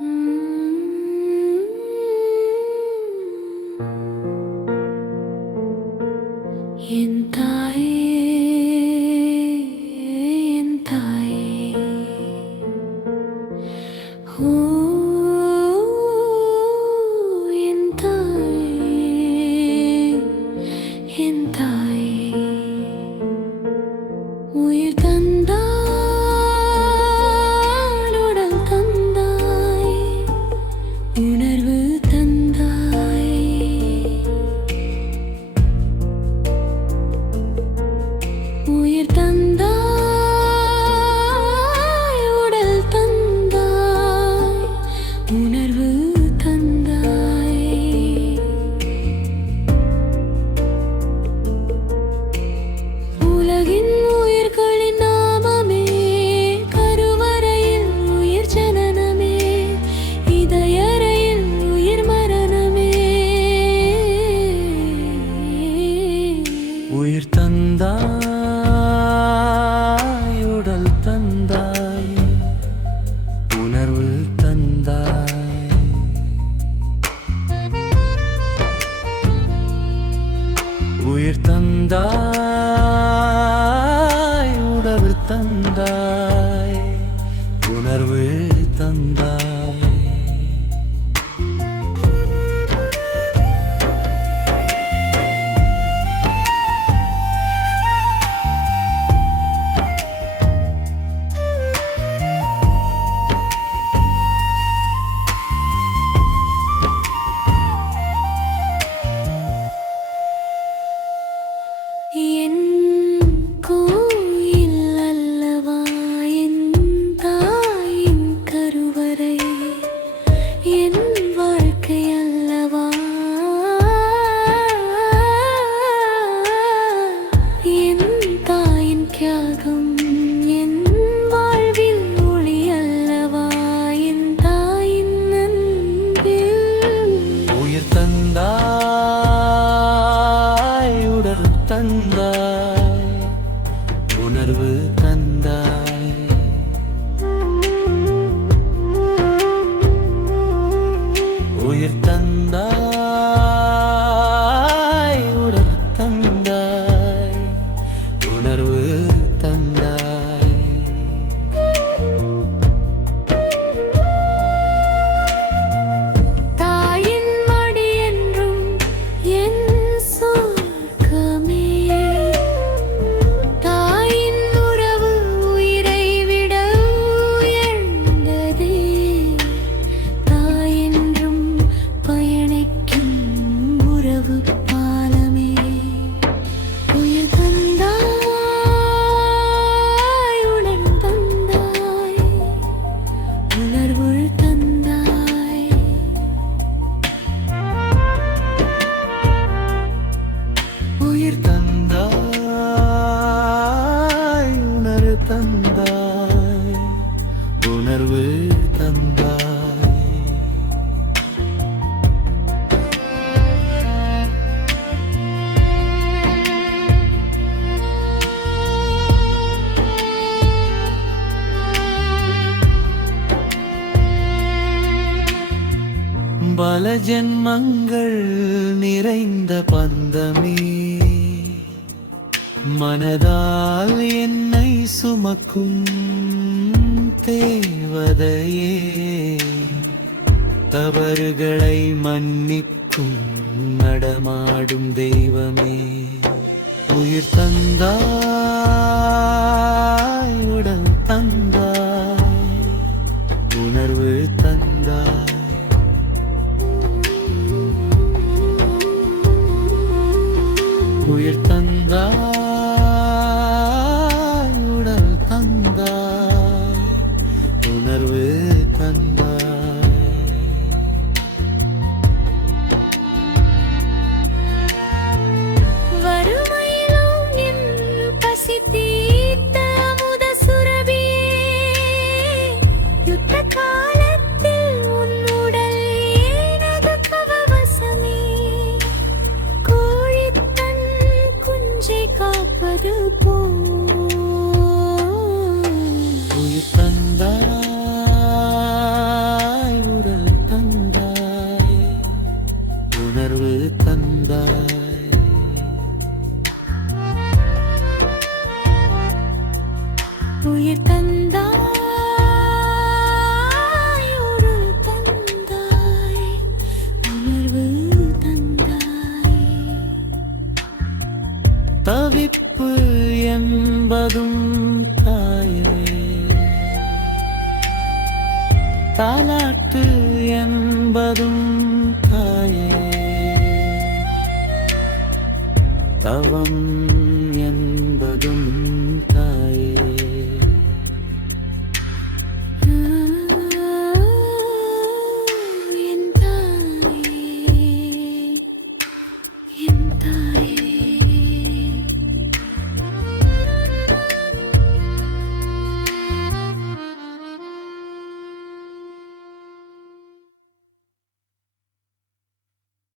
என் தாயே, என் தாயே, ஓ என் தாயே, என் தாயே, உயிர் தந்தாய், உடல் தந்தாய், உணர்வு தந்தாய், உயிர் தந்தாய், உடல் தந்தாய், உணர்வு தந்தாய். உலகின் உயிர்களின் நாமமே, கருவறையில் உயிர் ஜனனமே, இதயறையில் உயிர் மரணமே. உயிர் தந்தாய், உடல் தந்தாய், உணர்வு தந்தாய். உயிர் தந்தாய், உடல் தந்தாய், உணர்வு தந்தாய். என் கோயில் அல்லவா என் தாயின் கருவறை, என் வாழ்க்கை அல்லவா என் தாயின் தியாகம், என் வாழ்வில் ஒளி அல்லவா என் தாயின் அன்பில். உயிர் தந்தாய், உடல் தந்தாய், உணர்வு தந்தாய். உயிர் தந்தாய், உடல் தந்தாய், உணர்வு தந்தாய். தாயின் மடி என்றும் என் சொர்க்கமே, தாயின் உறவு உயிரை விட உயர்ந்ததே, தாயென்றும் பயணிக்கும் உறவு பாலமே. உயிர் தந்தாய், உடல் தந்தாய், உணர்வு தந்தாய். உயிர் தந்தாய், உணர்வு தந்தாய், உணர்வு தந்தாய். பல ஜென்மங்கள் நிறைந்த பந்தமே, மனதால் என்னை சுமக்கும் தேவதையே, தவறுகளை மன்னிக்கும் நடமாடும் தெய்வமே. உயிர் தந்தாய், உடல் தந்தாய், உணர்வு தந்தாய். உயிர் தந்தாய், உடல் தந்தாய், உணர்வு தந்தாய். வறுமையிலும் என் பசி தீர்த்த உயிர் தந்தாய் உடல் தந்தாய் உணர்வு தந்தாய் தவிப்பு என்பதும் தாயே தாலாட்டு என்பதும் தாயே தவம்